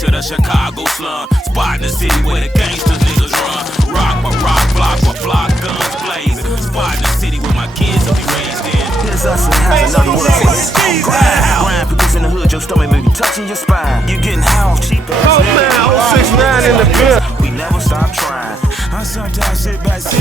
to the Chicago slum. Spot in the city where the gangsters niggas run. Rock by rock, block by block, guns blazing. Spot in the city where my kids will be raised in. Here's us and has another word for it. Grind because in the hood your stomach may be touching your spine. You getting house cheap ass. Oh man, 069 in the bill. We never stop trying. I sometimes sit back and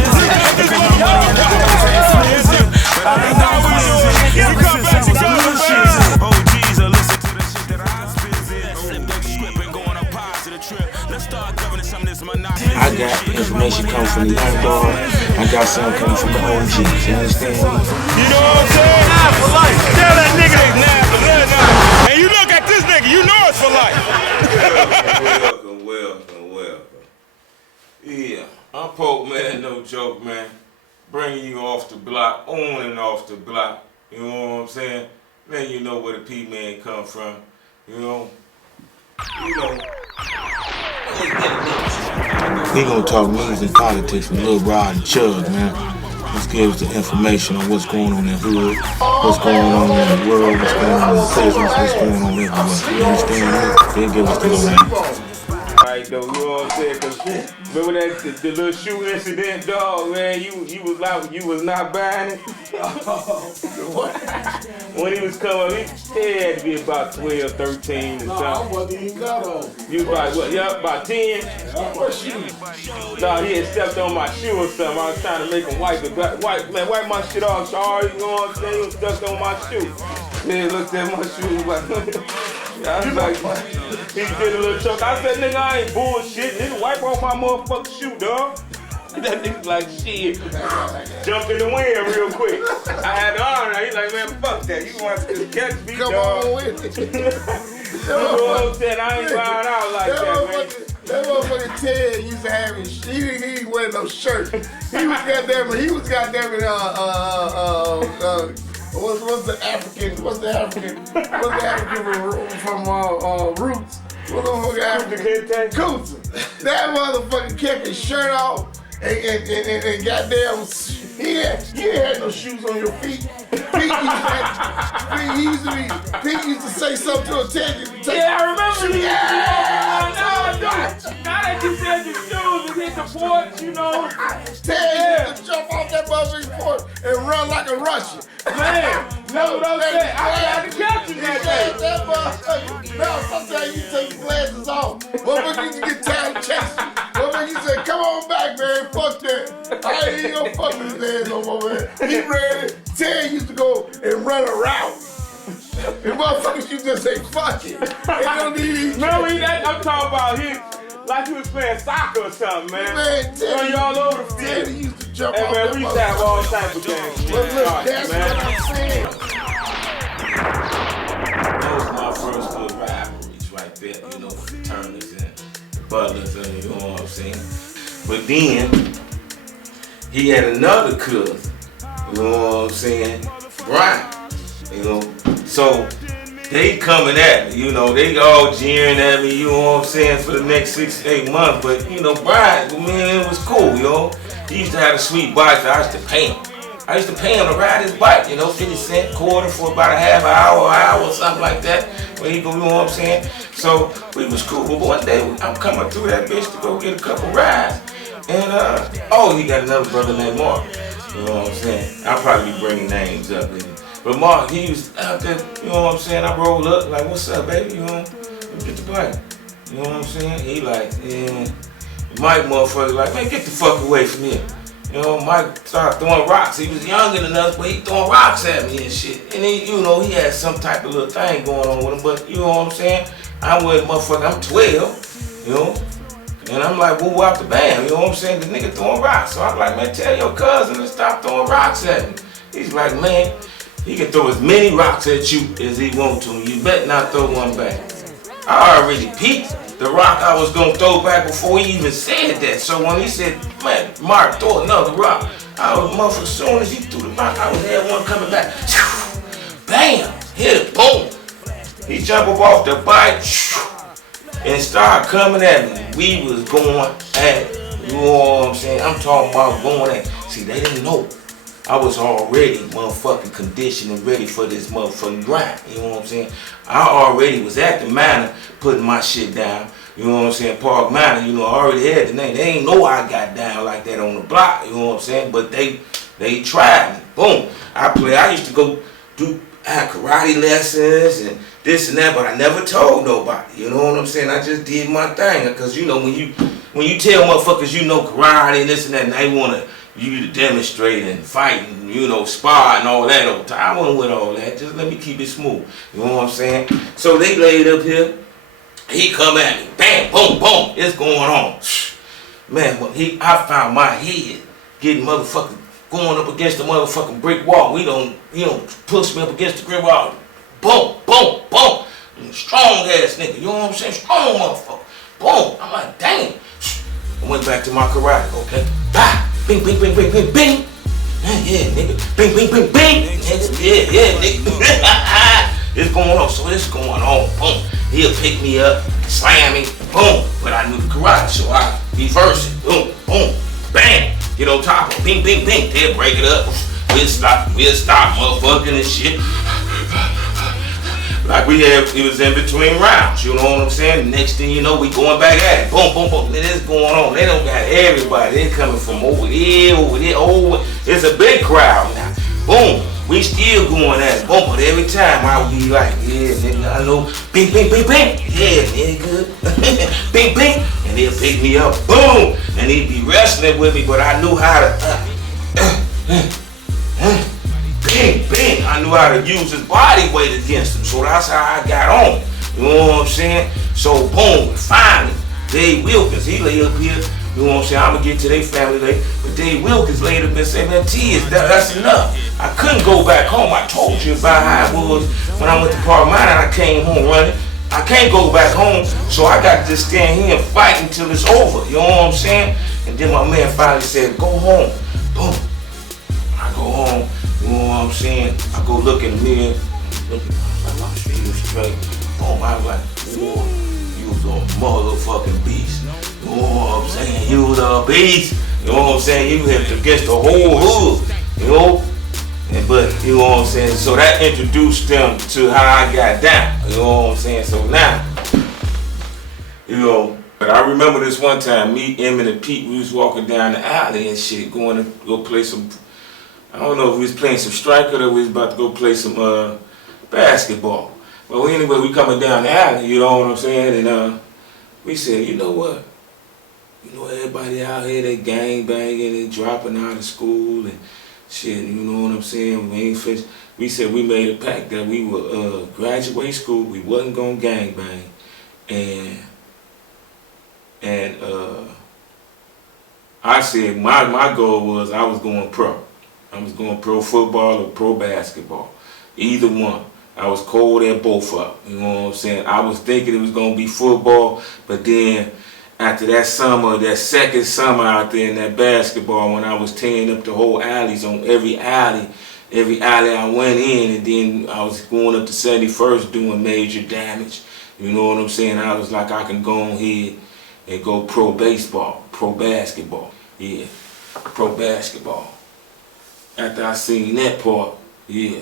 but I ain't no quizzing. Ever since I was a little shit. Oh geez, I listen to the shit that I spit. Flip that script and go on a positive trip. Let's start governing some of this monotonous. I got information coming from the young dog. I got some coming from the OGs. You understand me? You know what I'm saying? Nah, for life. Tell that nigga. Nah. And you look at this nigga, you know it's for life. Welcome. Yeah, I'm Pokeman, no joke, man. Bringing you off the block, on and off the block. You know what I'm saying? Letting you know where the P-Man come from. You know. We gonna talk news and politics with Lil Rod and Chug, man. Let's give us the information on what's going on in the hood, what's going on in the world, what's going on in the prisons, what's going on everywhere. You understand me? They'll give us the lowdown. Alright though, you know what I'm saying? Cause remember that the little shoe incident, dog, man, you was not buying it. When he was coming, he had to be about 12, 13 or something. I wasn't even got on. You was about what? Yeah, about 10. What shoes? No, he had stepped on my shoe or something. I was trying to make him wipe my shit off. Sorry, you know what I'm saying? He was stepped on my shoe. Then he looked at my shoe like. I was like, he did a little choke. I said, nigga, I ain't bullshit. Nigga, wipe off my motherfucking shoe, dog. That nigga like, shit. Jumped in the wind real quick. I had the honor. He's like, man, fuck that. You want to catch me, Come dog. on with it. You know what I'm saying? I ain't buying out like that, man. That motherfucking Ted used to have his he didn't wear no shirt. He was goddamn What's the African from Roots? What the fuck African? Kunta. That motherfucker kept his shirt off and goddamn, he had no shoes on your feet. Pete used to say something to a Ted. Yeah, I remember you. Now that you said your shoes and hit the porch, you know. Ted used to jump off that motherfucking porch and run like a Russian. Man, no, what I'm saying. I had to catch you that day. That motherfucker. Now, sometimes you take your glasses off. Motherfucker, you get tired of chasing. Motherfucker, you say, come on back, man. Fuck that. I ain't gonna fuck with his ass no more, man. He ready. Ted used to go and run around. And motherfuckers used to say, fuck it. They don't need Remember I'm talking about him like he was playing soccer or something, man. Man, Ted, you all over the Ted field. used to jump Hey, off man, that we used to have all type of games. But look, Right, that's man. what I'm saying. Those were my first good rivalries right there, you know, with the Turners and Butlers, and you know what I'm saying? But then, he had another cousin, you know what I'm saying? Brian, you know? So, they coming at me, you know, they all jeering at me, you know what I'm saying, for the next 6 to 8 months. But, you know, Brian, man, it was cool, you know? He used to have a sweet bike, so I used to pay him. I used to pay him to ride his bike, you know, 50 cent quarter for about a half hour or something like that. When he go, you know what I'm saying? So we was cool. But one day I'm coming through that bitch to go get a couple rides. And he got another brother named Mark. You know what I'm saying? I'll probably be bringing names up. But Mark, he was out there, you know what I'm saying? I rolled up like, what's up, baby? You know, let me get the bike. You know what I'm saying? He like, yeah. Mike motherfucker like, man, get the fuck away from here. You know, Mike started throwing rocks. He was younger than us, but he throwing rocks at me and shit. And he, you know, he had some type of little thing going on with him, but you know what I'm saying? I'm with motherfucker, I'm 12, you know? And I'm like, woo out the band, you know what I'm saying? The nigga throwing rocks. So I'm like, man, tell your cousin to stop throwing rocks at me. He's like, man, he can throw as many rocks at you as he want to. You better not throw one back. I already peeked the rock I was gonna throw back before he even said that. So when he said, man, Mark, throw another rock, I was motherfucker, as soon as he threw the rock, I was had one coming back. Bam! Hit it, boom! He jumped up off the bike and started coming at me. We was going at it. You know what I'm saying? I'm talking about going at it. See, they didn't know I was already motherfucking conditioned and ready for this motherfucking grind. You know what I'm saying? I already was at the manor putting my shit down. You know what I'm saying? Park Manor, I already had the name. They ain't know I got down like that on the block. You know what I'm saying? But they tried me. Boom. I used to go have karate lessons and this and that, but I never told nobody. You know what I'm saying? I just did my thing. Because when you tell motherfuckers karate and this and that, and they want you to demonstrate and fight and, spar and all that over time. I wasn't with all that. Just let me keep it smooth. You know what I'm saying? So they laid up here. He come at me. Bam, boom, boom. It's going on. Man, I found my head getting motherfucking going up against the motherfucking brick wall. We don't push me up against the brick wall. Boom, boom, boom. Strong ass nigga. You know what I'm saying? Strong motherfucker. Boom. I'm like, damn. I went back to my karate. Okay. Bah. Bing, bing, bing, bing, bing, bing. Yeah, nigga. Bing, bing, bing, bing. Yeah, nigga. It's going on. So it's going on. Boom. He'll pick me up, slam me. Boom. But I knew the karate, so I reverse it. Boom, boom. Bang. Get on top of it. Bing, bing, bing. They'll break it up. We'll stop motherfucking and shit. Like it was in between rounds, you know what I'm saying? Next thing you know, we going back at it. Boom, boom, boom. This going on. They don't got everybody. They coming from over there, over. It's a big crowd now. Boom. We still going at it. Boom, but every time I would be like, yeah, nigga, I know. Bing, bing, bing, bing. Yeah, nigga. Bing, bing. And he'll pick me up. Boom. And he'd be wrestling with me, but I knew how to, bing, bing. I knew how to use his body weight against him. So that's how I got on. You know what I'm saying? So boom, finally, Dave Wilkins, he lay up here. You know what I'm saying? I'm going to get to their family later. But Dave Wilkins laid up and said, man, that's enough. I couldn't go back home. I told you about how it was when I went to Park Manor and I came home running. I can't go back home, so I got to just stand here and fight until it's over. You know what I'm saying? And then my man finally said, go home. Boom. I go home. You know what I'm saying? I go look in the mirror. My feet was straight. Boom. I was like, whoa, you was a motherfucking beast. You know what I'm saying? You was a beast. You know what I'm saying? You hit against the whole hood. You know? But, you know what I'm saying? So that introduced them to how I got down. You know what I'm saying? So now, but I remember this one time, me, Emmett, and Pete, we was walking down the alley and shit, going to go play some, I don't know if we was playing some striker or we was about to go play some basketball. Well, anyway, we coming down the alley, you know what I'm saying? And we said, you know what? Everybody out here, they gang banging, they dropping out of school and shit, you know what I'm saying? We ain't finished. We said we made a pact that we would graduate school, we wasn't gonna gang bang. And I said my goal was I was going pro. I was going pro football or pro basketball. Either one. I was cold at both of them. You know what I'm saying? I was thinking it was gonna be football, but then after that summer, that second summer out there in that basketball, when I was tearing up the whole alleys on every alley I went in, and then I was going up to 71st doing major damage. You know what I'm saying? I was like, I can go ahead and go pro baseball, pro basketball. Yeah, pro basketball. After I seen that part, yeah.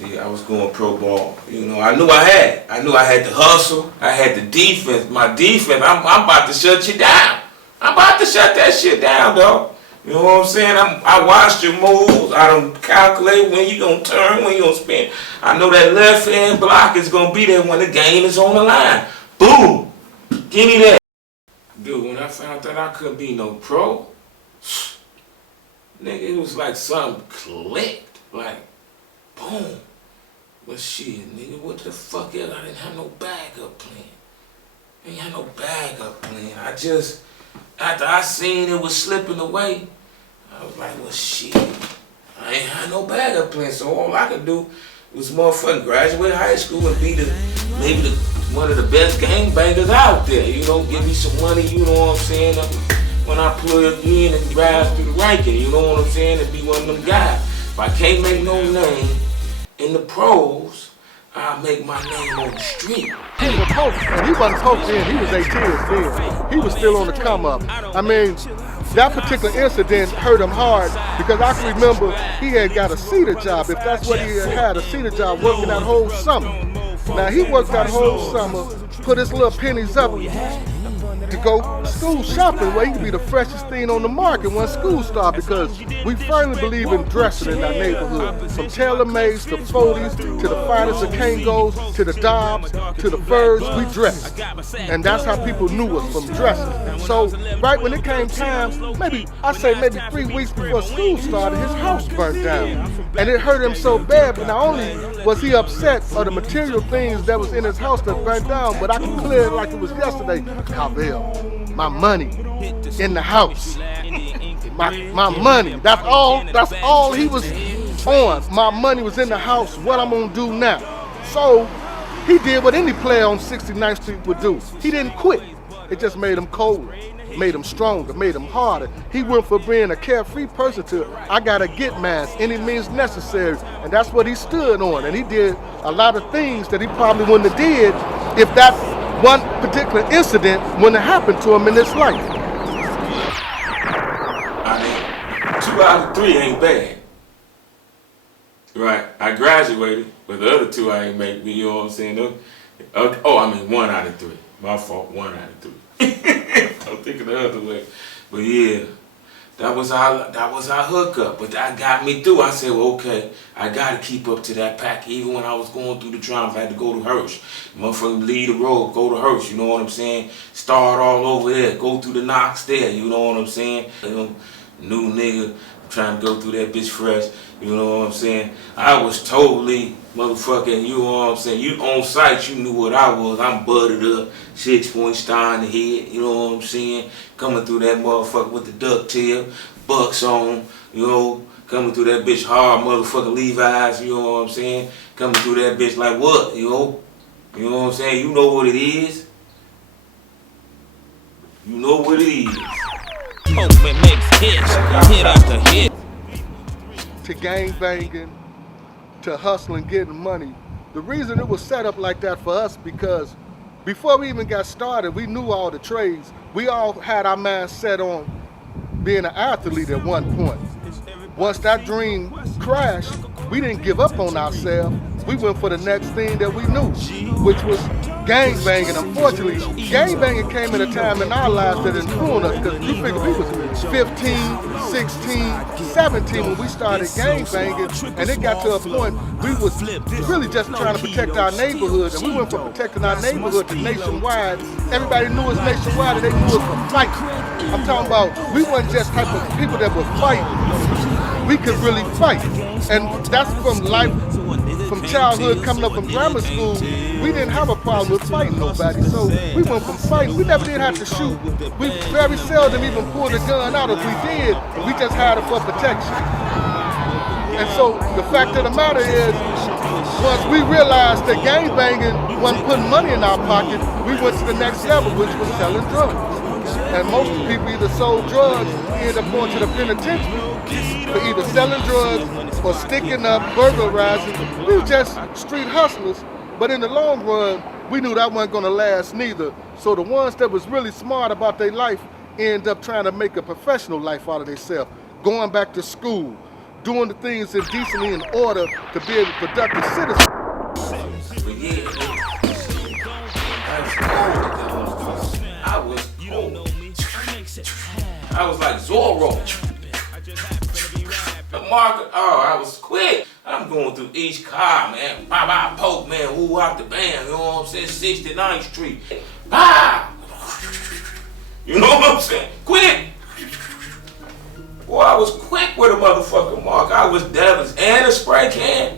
Yeah, I was going pro ball. I knew I had the hustle. I had the defense. My defense, I'm about to shut you down. I'm about to shut that shit down, dog. You know what I'm saying? I watched your moves. I don't calculate when you gonna turn, when you gonna spin. I know that left hand block is gonna be there when the game is on the line. Boom! Give me that. Dude, when I found that I couldn't be no pro, nigga, it was like something clicked. Like, boom. But shit, nigga, what the fuck else? I didn't have no backup plan. I ain't had no backup plan. I just, after I seen it was slipping away, I was like, well, shit, I ain't had no backup plan. So all I could do was motherfucking graduate high school and be maybe one of the best gangbangers out there. Give me some money, you know what I'm saying? When I plug in and rise through the ranking, you know what I'm saying? And be one of them guys. If I can't make no name in the pros, I'll make my name on the street. He was a post, and he wasn't post then. He was 18 then. He was still on the come up. I mean, that particular incident hurt him hard because I can remember he had got a cedar job, if that's what he had, a cedar job, working that whole summer. Now he worked that whole summer, put his little pennies up to go school shopping where he could be the freshest thing on the market when school started, because we firmly believe in dressing in our neighborhood. From tailor-mades to 40s to the finest of Kangos to the Dobbs to the furs, we dress. And that's how people knew us, from dressing. So right when it came time, maybe 3 weeks before school started, his house burnt down. And it hurt him so bad, but not only was he upset of the material things that was in his house that burnt down, but I can clear it like it was yesterday. Cavell, my money in the house. My money. That's all he was on. My money was in the house. What I'm gonna do now? So he did what any player on 69th Street would do. He didn't quit. It just made him colder, made him stronger, made him harder. He went from being a carefree person to, I gotta get mine, any means necessary. And that's what he stood on. And he did a lot of things that he probably wouldn't have did if that one particular incident wouldn't have happened to him in his life. I mean, 2 out of 3 ain't bad. Right, I graduated, but the other 2 I ain't make, you know what I'm saying? 1 out of 3. My fault, 1 out of 3. I'm thinking the other way. But yeah, that was our hookup. But that got me through. I said, well, okay, I gotta keep up to that pack. Even when I was going through the drums, I had to go to Hirsch. Motherfucking lead the road, go to Hirsch, you know what I'm saying? Start all over there, go through the knocks there, you know what I'm saying? New nigga trying to go through that bitch fresh, you know what I'm saying? I was totally motherfucking, you know what I'm saying? You on site, you knew what I was. I'm buttered up, 6-point star in the head, you know what I'm saying? Coming through that motherfucker with the ducktail, bucks on, you know, coming through that bitch hard, motherfucking Levi's, you know what I'm saying? Coming through that bitch like what, you know? You know what I'm saying? You know what it is. You know what it is. Pokeman makes hits, hit after hit. To gang banging, to hustling, getting money. The reason it was set up like that for us, because before we even got started, we knew all the trades. We all had our minds set on being an athlete at one point. Once that dream crashed, we didn't give up on ourselves. We went for the next thing that we knew, which was gang banging. Unfortunately, gang banging came at a time in our lives that influenced us, because you figure we was 15, 16, 17 when we started gang banging, and it got to a point we was really just trying to protect our neighborhood, and we went from protecting our neighborhood to nationwide. Everybody knew us nationwide, and they knew us for fight. I'm talking about, we weren't just type of people that would fight. We could really fight, and that's from life, from childhood, coming up from grammar school. We didn't have a problem with fighting nobody, so we went from fighting. We never did have to shoot. We very seldom even pulled a gun out. If we did, we just had it for protection. And so the fact of the matter is, once we realized that gang banging wasn't putting money in our pocket, we went to the next level, which was selling drugs. And most people either sold drugs, ended up going to the penitentiary for either selling drugs or sticking up, burglarizing. We were just street hustlers, but in the long run, we knew that wasn't gonna last neither. So the ones that was really smart about their life end up trying to make a professional life out of themselves, going back to school, doing the things in decently in order to be a productive citizen. But yeah, I was like Zorro. The market, I was quick. I'm going through each car, man. Bye-bye, Poke, man. Who out the band, you know what I'm saying? 69th Street. Bye! You know what I'm saying? Quick! Boy, I was quick with a motherfucking mark. I was devils and a spray can.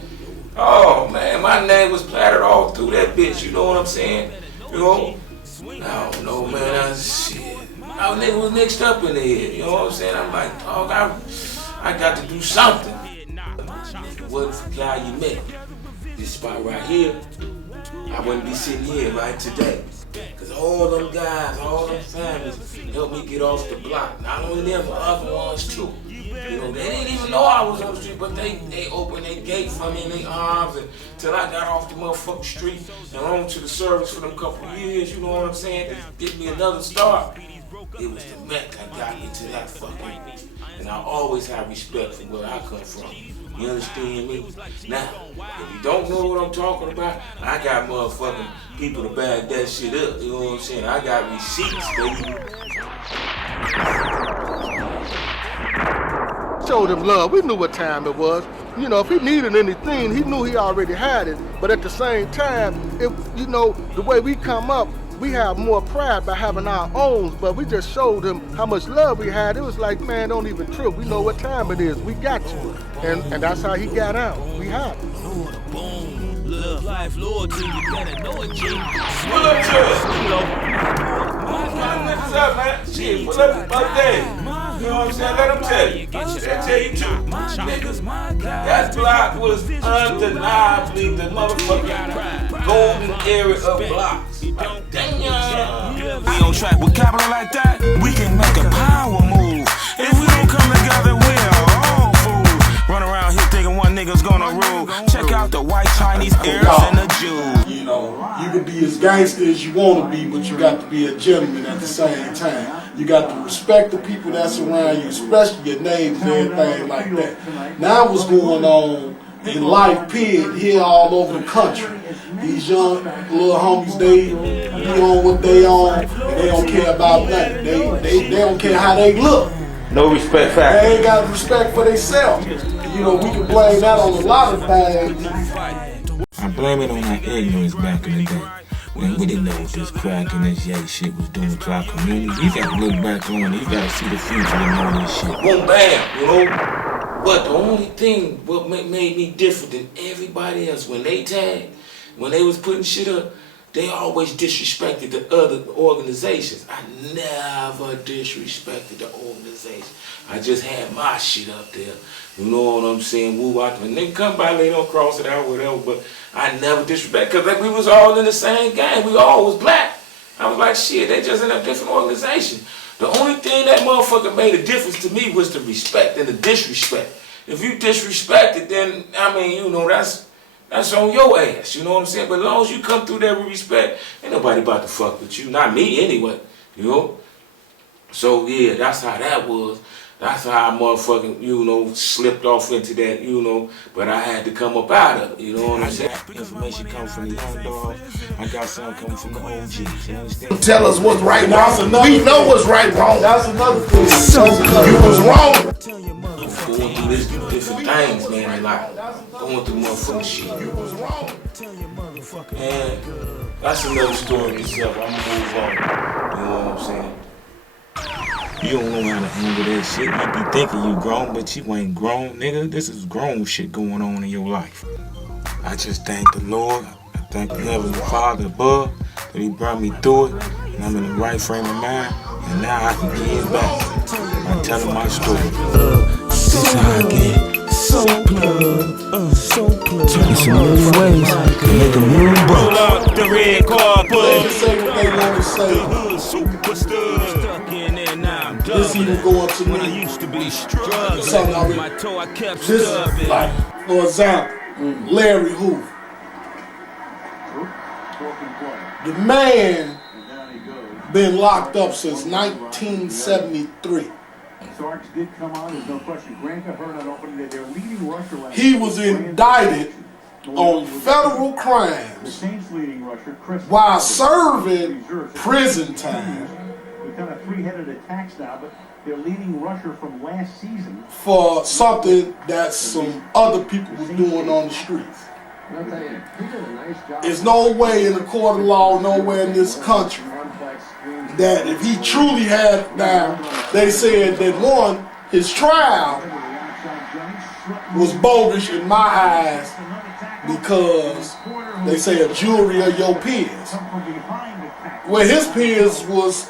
Oh, man, my name was plattered all through that bitch, you know what I'm saying? You know? I don't know, man. Shit. Our nigga was mixed up in the head, you know what I'm saying? I'm like, dog, I got to do something. If it wasn't for the guy you met, this spot right here, I wouldn't be sitting here right today. Because all them guys, all them families helped me get off the block. Not only them, but other ones too. You know, they didn't even know I was on the street, but they opened their gate for me in their arms until I got off the motherfucking street and on to the service for them couple of years, you know what I'm saying? They did me another start. it was the Met that got into that fucking. And I always have respect for where I come from. You understand me? Now, if you don't know what I'm talking about, I got motherfucking people to back that shit up. You know what I'm saying? I got receipts, baby. Showed him love. We knew what time it was. You know, if he needed anything, he knew he already had it. But at the same time, you know, the way we come up, we have more pride by having our own, but we just showed him how much love we had. It was like, man, don't even trip. We know what time it is. We got you. And that's how he got out. We have it. Love life, loyalty, you better know it, G. Pull up to us. What's up, man? Shit, pull up my day. You know what I'm saying? Let them tell you. They'll tell you too. That block was undeniably the motherfucking golden era of blocks. Damn. We on track with capital like that, we can make a power move. If we don't come together, we're all fools. Run around here thinking one nigga's gonna rule. Check out the white Chinese Arabs and the Jews. You know, you can be as gangster as you want to be, but you got to be a gentleman at the same time. You got to respect the people that's around you, especially your neighbors and everything like that. Now what's going on in life, period, here all over the country. These young little homies, they be on what they on, and they don't care about nothing. They don't care how they look. No respect factor. They ain't got respect for themselves. You know, we can blame that on a lot of things. I blame it on our ignorance back in the day. When we didn't know what this crack and this yay shit was doing to our community. You gotta look back on it. You gotta see the future and know this shit. Boom, bam, you know? But the only thing what made me different than everybody else, when they tagged, when they was putting shit up, they always disrespected the other organizations. I never disrespected the organization. I just had my shit up there. You know what I'm saying? Woo out. When they come by, they don't cross it out, whatever. But I never disrespect, because like we was all in the same gang. We all was black. I was like, shit, they just in a different organization. The only thing that motherfucker made a difference to me was the respect and the disrespect. If you disrespect it, then, I mean, you know, that's on your ass, you know what I'm saying? But as long as you come through there with respect, ain't nobody about to fuck with you. Not me anyway, you know? So yeah, that's how that was. That's how I motherfucking, you know, slipped off into that, you know, but I had to come up out of it, you know what I'm saying? Information comes from the young dogs. I got some coming from the OGs. You understand? Tell us what's right and wrong. We know what's right and wrong. That's another thing. You was wrong. Going through this different things, man, in life. Going through motherfucking shit. You was wrong. And that's another story in itself. I'm gonna move on. You know what I'm saying? You don't know how to handle that shit. You be thinking you grown, but you ain't grown, nigga. This is grown shit going on in your life. I just thank the Lord. I thank the Heavenly Father above that He brought me through it. And I'm in the right frame of mind. And now I can give back by telling my story. This is how I get so plugged. In so many ways to make a million bucks. Pull up the red carpet. They say what they want to say. Superstar. This even going to When I me. used to be struggling, Something I my toe I kept This stubbing. is like, for example, Larry Hoover. The man been locked up since 1973. He was indicted on federal crimes while serving prison time kind of three-headed attacks now, but their leading rusher from last season for something that some other people was doing on the streets. There's no way in the court of law, nowhere in this country, that if he truly had, now they said that one, his trial was bogus in my eyes because they say a jury of your peers. Well, his peers was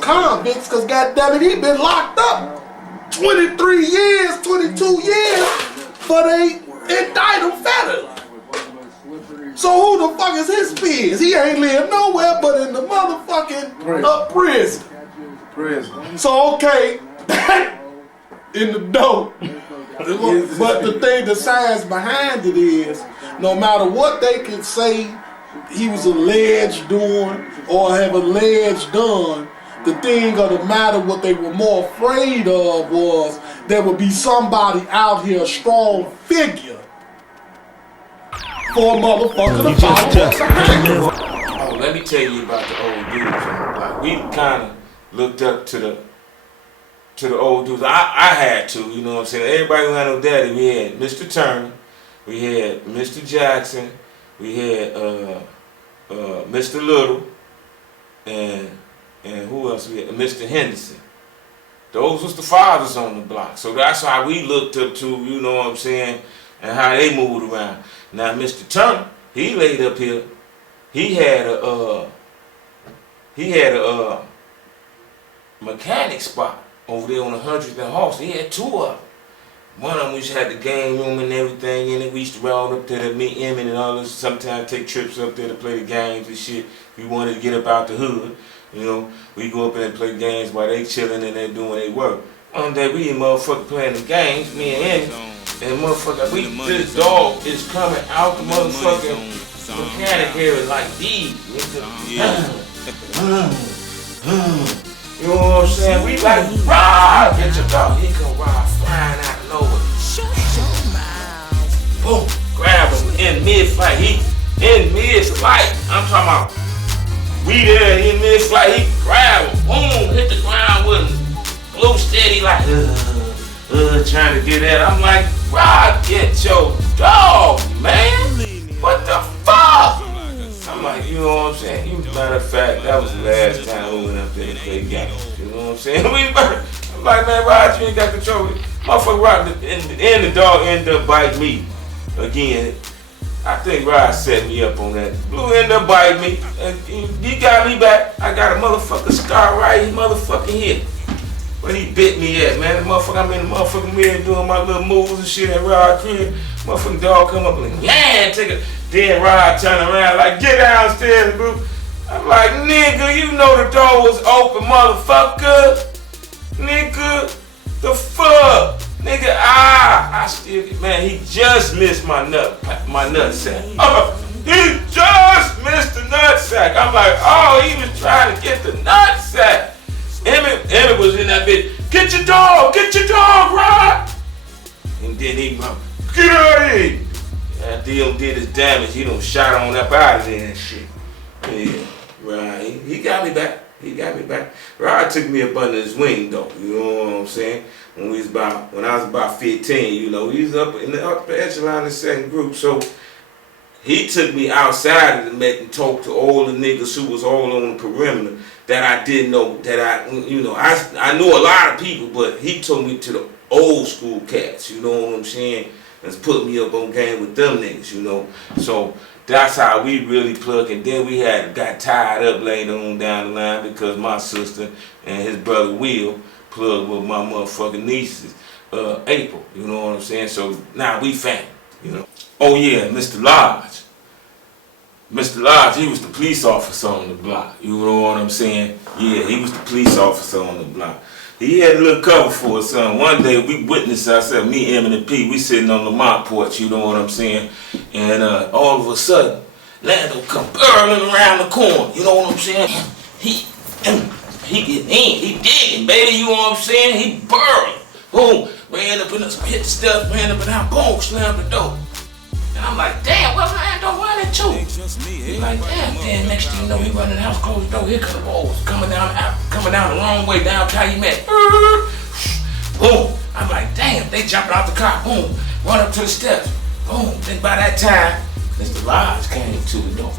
convicts because goddammit, he been locked up 23 years, 22 years, but they indict him federally. So who the fuck is his peers? He ain't live nowhere but in the motherfucking prison. So okay, in the dope. But the thing, the science behind it is, no matter what they can say he was alleged doing or have alleged done, the thing of the matter, what they were more afraid of was there would be somebody out here, a strong figure, for a motherfucker to follow. Oh, let me tell you about the old dudes. Like, we kind of looked up to the old dudes. I had to, you know what I'm saying? Everybody who had no daddy, we had Mr. Turner, we had Mr. Jackson, we had Mr. Little, and who else we had? Mr. Henderson. Those was the fathers on the block. So that's how we looked up to, you know what I'm saying, and how they moved around. Now Mr. Turner, he laid up here. He had a mechanic spot over there on 100th and Hoss. He had 2 of them. One of them we just had the game room and everything in it. We used to roll up there to meet Emmett and others. Sometimes take trips up there to play the games and shit. We wanted to get up out the hood. You know, we go up there and play games while they chilling and they doing their work. One day we motherfucker playing the games, me and Emmett, and motherfucker, this dog is coming out the motherfucking mechanic area like these. You know what I'm saying? We like, Rob, get your dog. Here come Rob flying out of nowhere. Boom, grab him in mid-flight. He in mid-flight. I'm talking about, we there in mid-flight. He grab him, boom, hit the ground with him. Blue steady like, trying to get at. I'm like, Rob, get your dog, man. What the fuck? I'm like, you know what I'm saying? Matter of fact, that was the last time we went up there and played games. You know what I'm saying? I'm like, man, Rod, you ain't got control of it. Motherfucker Rod, and the dog ended up biting me. Again, I think Rod set me up on that. Blue ended up biting me. And he got me back. I got a motherfucking scar right motherfucking here. Where he bit me at, man. The motherfucker, I'm in the motherfucking mirror doing my little moves and shit at Rod crib. Motherfucking dog come up and yeah, take a. Then Rod turn around like, get downstairs, bro. I'm like, nigga, you know the door was open, motherfucker. Nigga, the fuck? Nigga, I still, man, he just missed my nutsack. He just missed the nutsack. I'm like, oh, he was trying to get the nutsack. Emmett was in that bitch. Get your dog, Rod. And then he, get out of here. After he did his damage, he done shot on up out of there and shit. Yeah, right. He got me back. Rod took me up under his wing though. You know what I'm saying? When I was about 15, you know, he was up in the upper echelon of the second group. So he took me outside of the Met and talked to all the niggas who was all on the perimeter that I didn't know, that I knew a lot of people, but he took me to the old school cats, you know what I'm saying? And put me up on game with them niggas, you know. So that's how we really plug. And then we got tied up later on down the line because my sister and his brother Will plugged with my motherfucking nieces, April, you know what I'm saying? So now we family, you know. Oh yeah, Mr. Lodge. Mr. Lodge, he was the police officer on the block, you know what I'm saying? Yeah, he was the police officer on the block. He had a little cover for us, son. One day we witnessed ourselves, me, Emmett, and Pete, we sitting on Lamont porch, you know what I'm saying? And all of a sudden, Lando come burling around the corner, you know what I'm saying? He getting in, he digging, baby, you know what I'm saying? He burling. Boom, ran up in the, hit the steps, ran up and out, boom, slammed the door. And I'm like, damn, well, man, don't run it too. He's like, damn, then next thing you know, he running the house, closed the door, here come the balls, coming down the wrong way, down Calumet. Boom. I'm like, damn, they jumping out the car, boom, run up to the steps, boom. Then by that time, Mr. Lodge came to the door.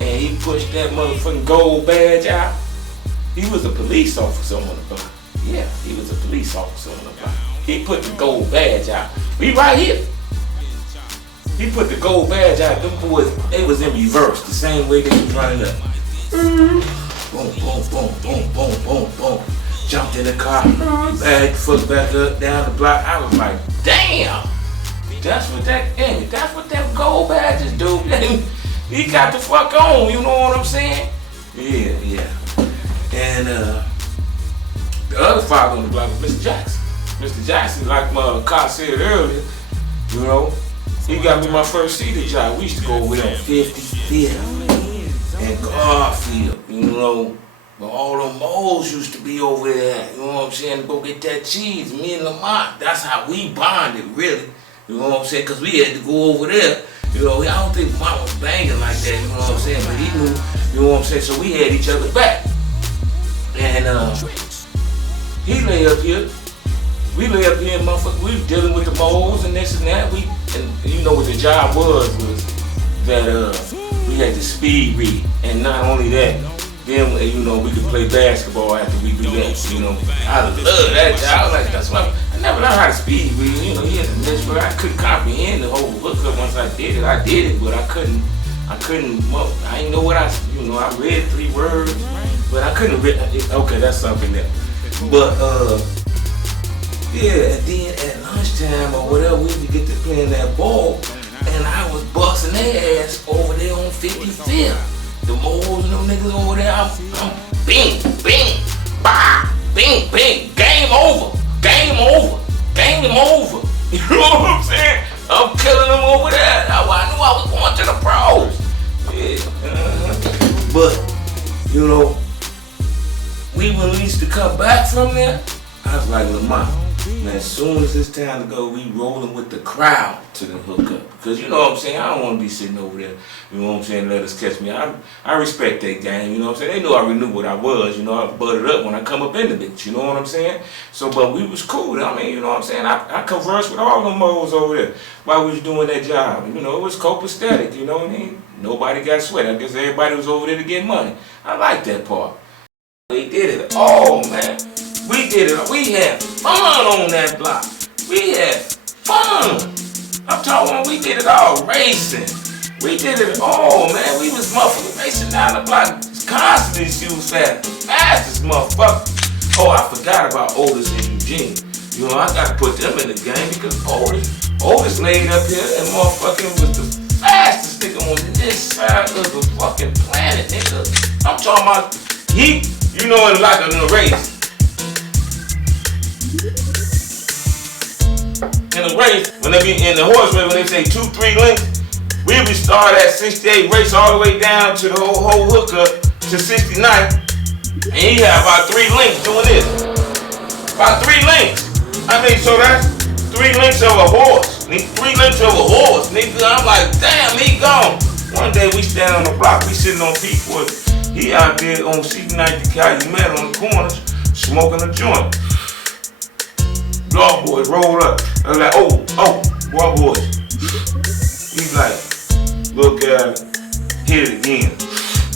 And he pushed that motherfucking gold badge out. He was a police officer on the block. Yeah, he was a police officer on the block. He put the gold badge out. We right here. He put the gold badge out. Them boys, they was in reverse, the same way they was running up. Boom, boom, boom, boom, boom, boom, boom. Jumped in the car, back, foot back up, down the block. I was like, damn, that's what that gold badges do. He got the fuck on, you know what I'm saying? Yeah. And the other father on the block was Mr. Jackson. Mr. Jackson, like my car said earlier, you know, he got me my first CD job. We used to go over there on 55th and Garfield, you know. But all them moles used to be over there, you know what I'm saying, to go get that cheese. Me and Lamont, that's how we bonded, really. You know what I'm saying? Because we had to go over there. You know, I don't think Lamont was banging like that, you know what I'm saying? But he knew, you know what I'm saying? So we had each other back. And he lay up here. We lay up here, motherfucker. We was dealing with the moles and this and that. And you know what the job was that we had to speed read. And not only that, then, you know, we could play basketball after we do that, you know. I love that job. Like, that's why I never learned how to speed read. You know, he had to miss, but I couldn't comprehend the whole hookup once I did it. I did it, but I couldn't, I didn't know what I read 3 words, but I couldn't read. Okay, that's something else. But, yeah, and then at lunchtime or whatever, we would get to playing that ball, and I was busting their ass over there on 55th. The moles and them niggas over there, I'm bing, bing, bah, bing, bing, game over, game over, game over. You know what I'm saying? I'm killing them over there. I knew I was going to the pros. Yeah. But, you know, we released to come back from there. I was like, Lamont, man, as soon as it's time to go, we rolling with the crowd to the hookup. Because you know what I'm saying? I don't want to be sitting over there, you know what I'm saying, let us catch me. I respect that game, you know what I'm saying? They knew I already knew what I was, you know, I buttered up when I come up in the bitch, you know what I'm saying? So, but we was cool, I mean, you know what I'm saying? I conversed with all them moles over there while we was doing that job. You know, it was copacetic, you know what I mean? Nobody got sweat. I guess everybody was over there to get money. I like that part. They did it all, man. We did it. We had fun on that block. We had fun. I'm talking, we did it all. Racing. We did it all, man. We was motherfucking racing down the block constantly. She was fastest motherfucker. Oh, I forgot about Otis and Eugene. You know, I got to put them in the game because Otis laid up here and motherfucking was the fastest nigga on this side of the fucking planet, nigga. I'm talking about you know, in a race. In a race, when they be in the horse race, when they say 2-3 lengths, we would start at 68, race all the way down to the whole hookup to 69, and he had about 3 lengths doing this. About 3 lengths. I mean, so that's 3 lengths of a horse. 3 lengths of a horse, nigga. I'm like, damn, he gone. One day we stand on the block, we sitting on Peakwood. He out there on 69th Calumet on the corners, smoking a joint. Dog boys roll up. I was like, oh, boy boys. He's like, look at it, hit it again.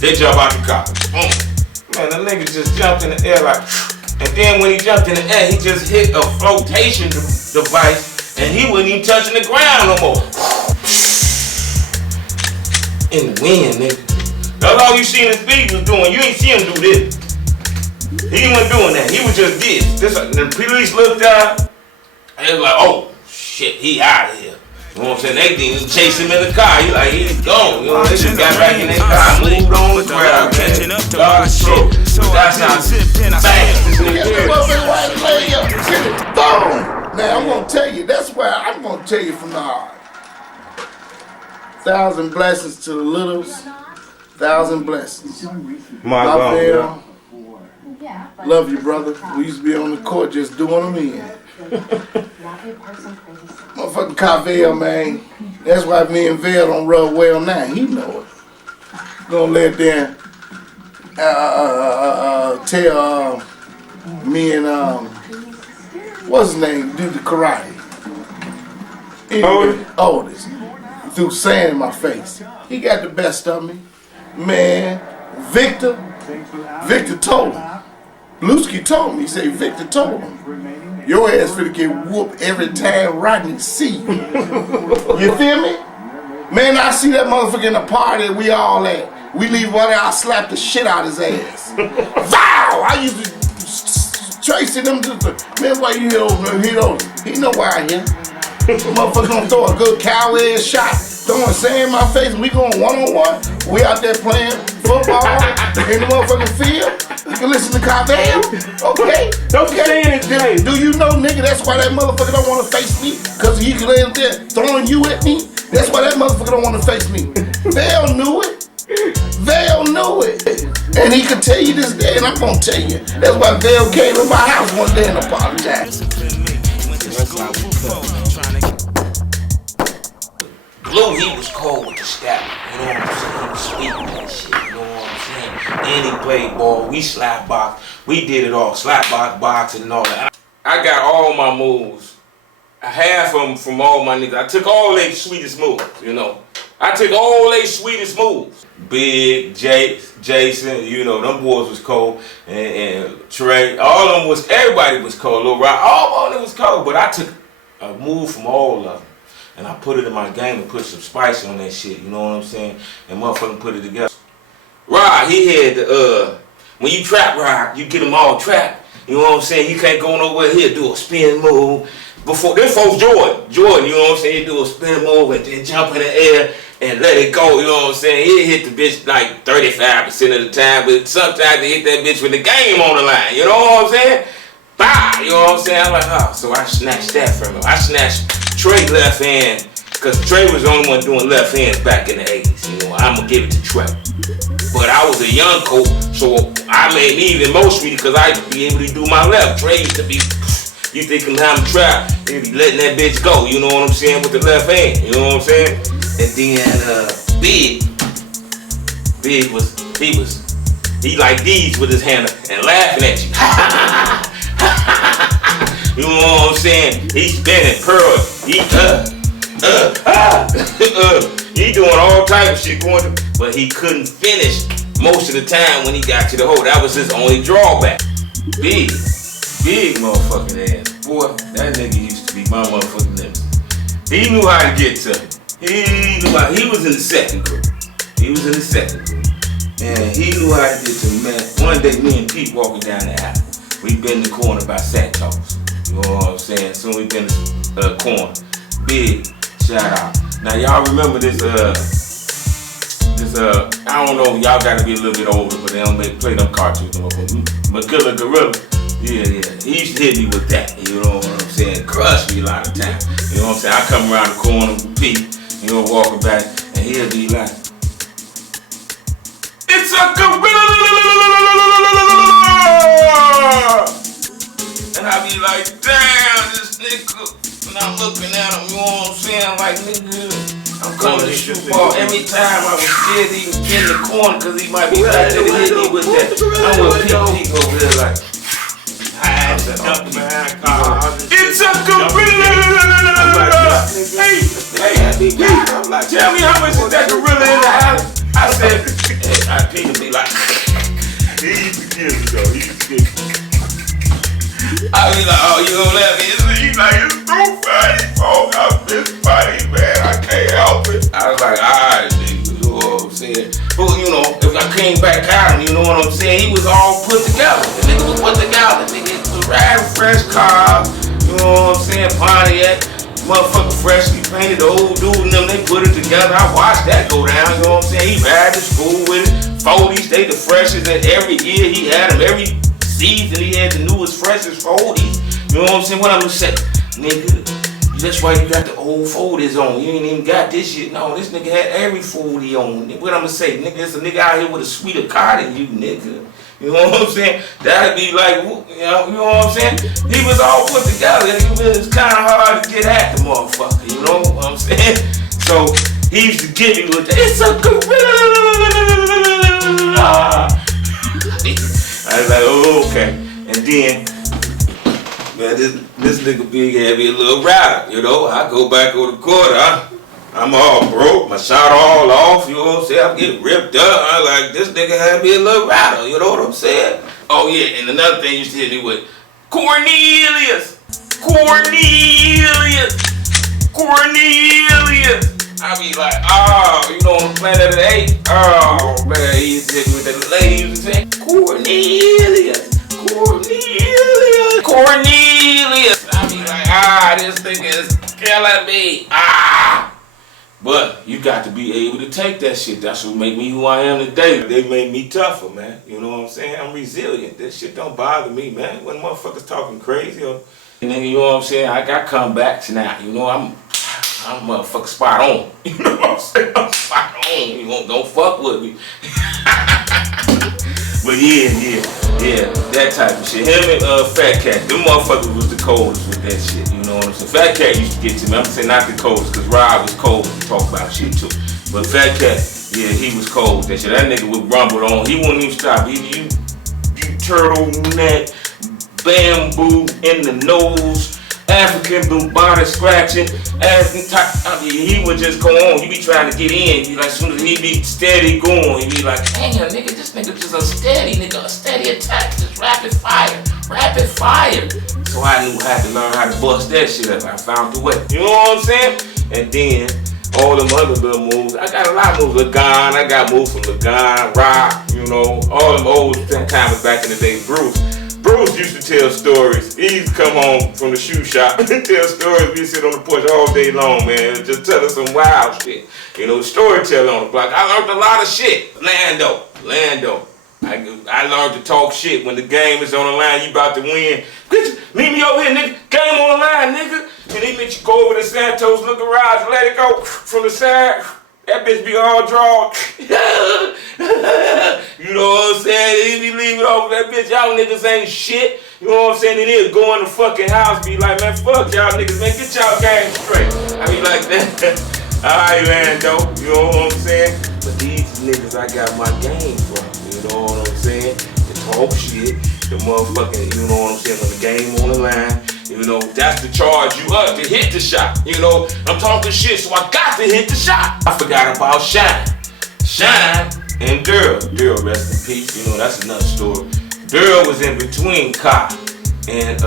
They jump out the car. Boom. Man, the nigga just jumped in the air like, and then when he jumped in the air, he just hit a flotation device, and he wasn't even touching the ground no more. In the wind, nigga. That's all you seen his feet was doing. You ain't see him do this. He wasn't doing that. He was just this. The police looked out. And they was like, oh, shit, he out of here. You know what I'm saying? They didn't chase him in the car. He like, he's gone. You know, they just got back in their car, moved on the ground, catching up to my shit. That's how fast this nigga is. Boom! Now, I'm going to tell you, that's why I'm going to tell you from the heart. 1,000 blessings to the littles. 1,000 blessings. My God. Love you, brother. We used to be on the court just doing them in. Motherfucking Carvel, man. That's why me and Vale don't rub well now. He know it. Gonna let them tell me and what's his name? Do the karate. Anyway, Otis. Threw sand in my face. He got the best of me. Man, Victor told him. Bluesky told me, he said, Victor told him, your ass finna get whooped every time Rodney see you. You feel me? Man, I see that motherfucker in the party we all at. We leave one there, I slap the shit out his ass. Vow! I used to trace them to the, man, why you hit over? He know why I hit. Motherfucker gonna throw a good cow ass shot. Throwing sand in my face and we going one-on-one. We out there playing football in the motherfucking field. You can listen to Carvel. Okay. Don't stay in his game. Do you know, nigga, that's why that motherfucker don't want to face me? Because he can in there throwing you at me. That's why that motherfucker don't want to face me. Vale knew it. Vale knew it. And he could tell you this day, and I'm gonna tell you. That's why Dale came to my house one day and apologized. Blue, he was cold with the step. You know what I'm saying? He was sweet with that shit. You know what I'm saying? And he played ball. We slap box. We did it all. Slap box, boxing, and all that. I got all my moves. Half of them from all my niggas. I took all their sweetest moves, you know. I took all their sweetest moves. Big, Jason, you know, them boys was cold. And Trey, all of them was, everybody was cold. Lil Rock, all of them was cold. But I took a move from all of them. And I put it in my game and put some spice on that shit, you know what I'm saying? And motherfucking put it together. Rod, he had the, when you trap Rod, you get them all trapped. You know what I'm saying? You can't go nowhere here, do a spin move. Before, them folks Jordan, you know what I'm saying? He do a spin move and then jump in the air and let it go, you know what I'm saying? He'll hit the bitch like 35% of the time, but sometimes they hit that bitch with the game on the line, you know what I'm saying? Bah, you know what I'm saying? I'm like, oh, so I snatched that from him. I snatched Trey left hand, because Trey was the only one doing left hands back in the 80s, you know, I'm gonna give it to Trey. But I was a young coach, so I made me even more sweet because I used to be able to do my left. Trey used to be, you think him having trap, he'd be letting that bitch go, you know what I'm saying, with the left hand, you know what I'm saying? And then Big was, he like these with his hand and laughing at you. You know what I'm saying? He's spinning, pearl, he doing all type of shit going to, but he couldn't finish most of the time when he got to the hole. That was his only drawback. Big motherfucking ass. Boy, that nigga used to be my motherfucking nigga. He knew how to get to me. He was in the second group. And he knew how to get to me, man. One day, me and Pete walking down the alley. We been in the corner by Santos. You know what I'm saying? Soon we been in the corner. Big, shout out. Now y'all remember this, I don't know, y'all gotta be a little bit older, but they don't play them cartoons no more. Magilla Gorilla. Yeah. He used to hit me with that, you know what I'm saying? Crush me a lot of times. You know what I'm saying? I come around the corner with Pete, you know, walking back, and he'll be like, it's a gorilla! And I be like, damn, this nigga. And I'm looking at him, you know what I'm saying? Like, nigga, I'm coming to shoot ball. Every time I was scared to even get in the corner because he might be back there to hit me with that. I'm with Pete over there like, it's a gorilla! Hey, I'm like, tell me how much is that gorilla in the alley? I said, Pete be like, he used to give me though, I be like, oh, you gonna let me? He's like, it's too funny, oh, I'm this funny, man, I can't help it. I was like, alright, nigga, you know what I'm saying? But, you know, if I came back at him, you know what I'm saying? He was all put together. The nigga was put together. The nigga was riding fresh cars, you know what I'm saying? Pontiac, motherfucker freshly painted, the old dude and them, they put it together. I watched that go down, you know what I'm saying? He riding to school with it. 40s, they the freshest, and every year he had them. Every season he had the newest, freshest 40s. You know what I'm saying? What I'm gonna say? Nigga, that's why you got the old 40s on. You ain't even got this shit. No, this nigga had every 40 on. What I'm gonna say? Nigga, it's a nigga out here with a sweeter car than you, nigga. You know what I'm saying? That'd be like, you know what I'm saying? He was all put together. It was kind of hard to get at the motherfucker. You know what I'm saying? So he used to get me with that. It's a gorilla. I was like, oh, okay. And then, man, this nigga Big had me a little rider, you know. I go back on the court, I'm all broke, my shot all off, you know what I'm saying? I'm getting ripped up. I like, this nigga had me a little rider, you know what I'm saying? Oh yeah, and another thing you used to hit me with, Cornelius. I be like, oh, you know, on the Planet of the Apes. Oh, man, he used to hit me with that lady used to say, Cornelius. I be like, this thing is killing me. But you got to be able to take that shit. That's what make me who I am today. They made me tougher, man. You know what I'm saying? I'm resilient. This shit don't bother me, man. When motherfuckers talking crazy, or, nigga, you know what I'm saying? I got comebacks now. You know, I'm motherfucking spot on. You know what I'm saying? I'm spot on. You don't fuck with me. Yeah, that type of shit. Him and Fat Cat, them motherfuckers was the coldest with that shit, you know what I'm saying? Fat Cat used to get to me, I'm saying not the coldest, cause Rob was cold to talk about shit too. But Fat Cat, yeah, he was cold with that shit. That nigga would rumble on, he wouldn't even stop. You turtleneck, bamboo in the nose, African blue body scratching, I mean, he would just go on. You be trying to get in. You like, as soon as he be steady going, he be like, damn, nigga, this nigga just a steady attack, just rapid fire. So I knew how to learn how to bust that shit up. I found the way. You know what I'm saying? And then all them other little moves. I got a lot of moves. Lagan, I got moves from Lagan, Rock, you know, all them old timers back in the day. Bruce used to tell stories. He used to come home from the shoe shop and tell stories. We sit on the porch all day long, man. Just tell us some wild shit. You know, storytelling on the block. I learned a lot of shit. Lando. I learned to talk shit when the game is on the line. You about to win. Meet me over here, nigga. Game on the line, nigga. And he makes you go over to Santos, look around, let it go from the side. That bitch be all drawn. You know what I'm saying? He be leaving over that bitch. Y'all niggas ain't shit. You know what I'm saying? And he'll go in the fucking house, be like, man, fuck y'all niggas, man. Get y'all game straight. I be like that. Alright, Lando. You know what I'm saying? But these niggas I got my game from. You know what I'm saying? The talk shit. The motherfucking, you know what I'm saying? When the game on the line. You know, that's to charge you up to hit the shot. You know, I'm talking shit, so I got to hit the shot. I forgot about Shine and Girl. Girl, rest in peace. You know, that's another story. Girl was in between Kai and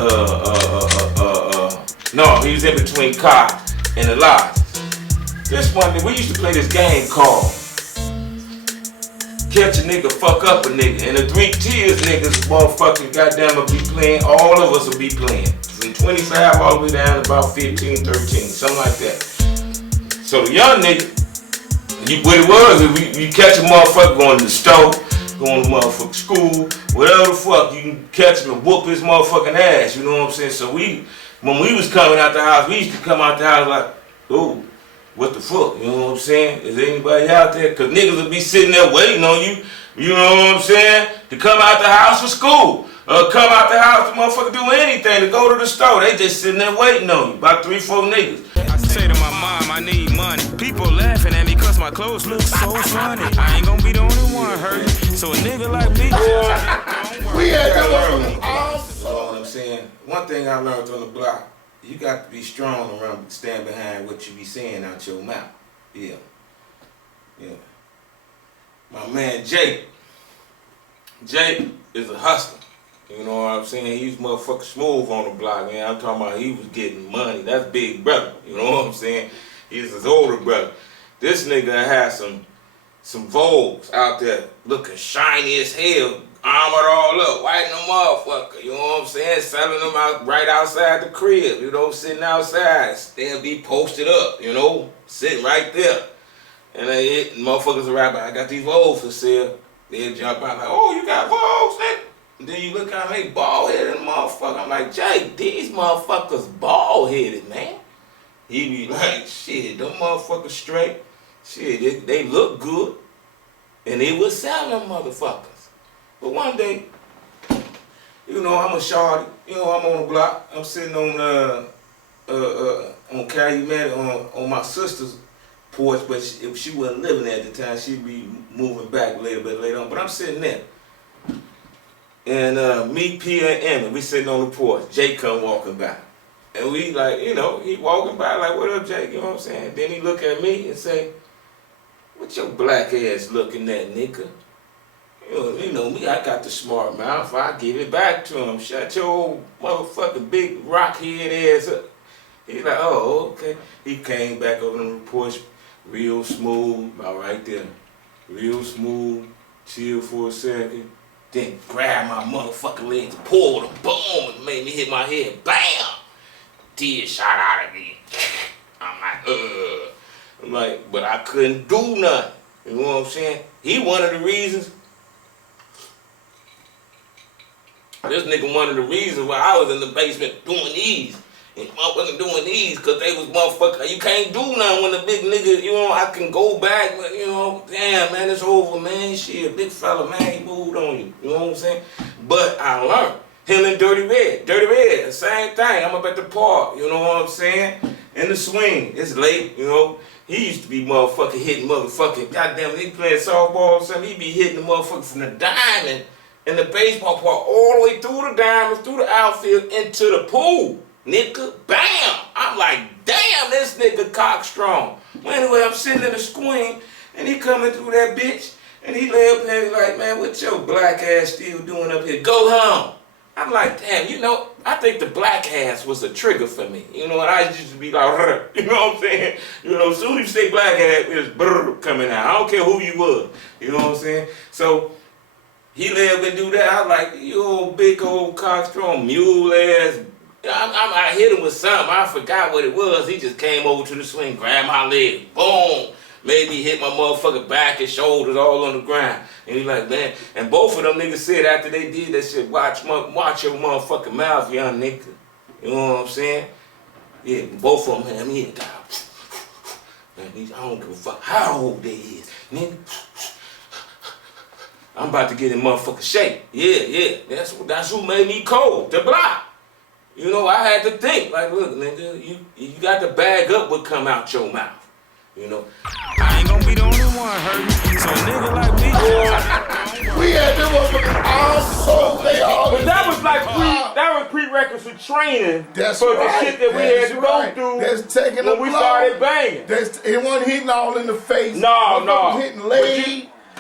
no, he was in between Kai and Elias. This one, we used to play this game called Catch a Nigga, Fuck Up a Nigga. And the 3 tiers niggas, motherfucking goddamn will be playing. All of us will be playing. From 25 all the way down to about 15, 13, something like that. So the young nigga, what it was, you catch a motherfucker going to the store, going to motherfucking school, whatever the fuck, you can catch him and whoop his motherfucking ass, you know what I'm saying? So when we was coming out the house, we used to come out the house like, ooh, what the fuck, you know what I'm saying? Is there anybody out there? Cause niggas will be sitting there waiting on you, you know what I'm saying? To come out the house for school. Come out the house to motherfucker do anything, to go to the store. They just sitting there waiting on you. About 3, 4 niggas. I say to my mom, I need money. People laughing at me cause my clothes look so funny. I ain't gonna be the only one hurting. So a nigga like me, We had that one. You know what I'm saying? One thing I learned on the block, you got to be strong around, stand behind what you be saying out your mouth. Yeah. My man Jake is a hustler. You know what I'm saying? He's motherfucking smooth on the block, man. I'm talking about he was getting money. That's big brother. You know what I'm saying? He's his older brother. This nigga had some Vogues out there looking shiny as hell, armored all up, white no motherfucker. You know what I'm saying? Selling them out right outside the crib. You know, sitting outside. They'll be posted up, you know, sitting right there. And motherfuckers are right, I got these Vogues for sale. They'll jump out like, oh, you got Vogues, nigga? Then you look out, they bald-headed motherfucker. I'm like, Jake, these motherfuckers bald-headed, man. He be like, shit, them motherfuckers straight. Shit, they look good. And they was selling them motherfuckers. But one day, you know, I'm a shawty. You know, I'm on the block. I'm sitting on Calumet on my sister's porch, but she wasn't living there at the time. She'd be moving back a little bit later on. But I'm sitting there. And me, P, and Emma, we sitting on the porch. Jake come walking by. And we like, you know, he walking by like, what up, Jake? You know what I'm saying? Then he look at me and say, what your black ass looking at, nigga? You know me, I got the smart mouth. I give it back to him. Shut your old motherfucking big rock head ass up. He like, oh, okay. He came back over on the porch, real smooth, about right there. Real smooth, chill for a second. Then grabbed my motherfucking legs, pulled them, boom, and made me hit my head, bam! Tears shot out of me. I'm like, but I couldn't do nothing. You know what I'm saying? He one of the reasons. This nigga one of the reasons why I was in the basement doing these. and motherfucking doing these, cause they was motherfucker. You can't do nothing when the big nigga, you know, I can go back, but you know, damn man, it's over, man. Shit, big fella, man, he moved on you. You know what I'm saying? But I learned. Him and Dirty Red, same thing. I'm up at the park, you know what I'm saying? In the swing, it's late, you know. He used to be motherfucking hitting motherfucking, goddamn, he playing softball or something, he be hitting the motherfucker from the diamond in the baseball park all the way through the diamonds, through the outfield, into the pool. Nigga, bam! I'm like, damn, this nigga cock strong. Well, anyway, I'm sitting in the swing, and he coming through that bitch, and he lay up there like, man, what your black ass still doing up here? Go home. I'm like, damn, you know, I think the black ass was a trigger for me. You know what? I used to be like, you know what I'm saying? You know, as soon as you say black ass, it's coming out. I don't care who you was. You know what I'm saying? So he lay up and do that. I was like, you old big old cockstrong mule ass. I hit him with something. I forgot what it was. He just came over to the swing, grabbed my leg, boom. Made me hit my motherfucking back and shoulders all on the ground. And he like, man, and both of them niggas said after they did that shit, watch your motherfucking mouth, young nigga. You know what I'm saying? Yeah, both of them had me in the man, I don't give a fuck how old they is, nigga. I'm about to get in motherfucking shape. Yeah, that's who made me cold, the block. You know, I had to think, like, look, nigga, you got to bag up what come out your mouth. You know, I ain't gonna be the only one hurting. So a nigga like me, We had them motherfuckers all sold. They all. But that was like that was prerequisite training for the shit that we had to go through. That's taking when we started banging. It wasn't hitting all in the face. No. Hitting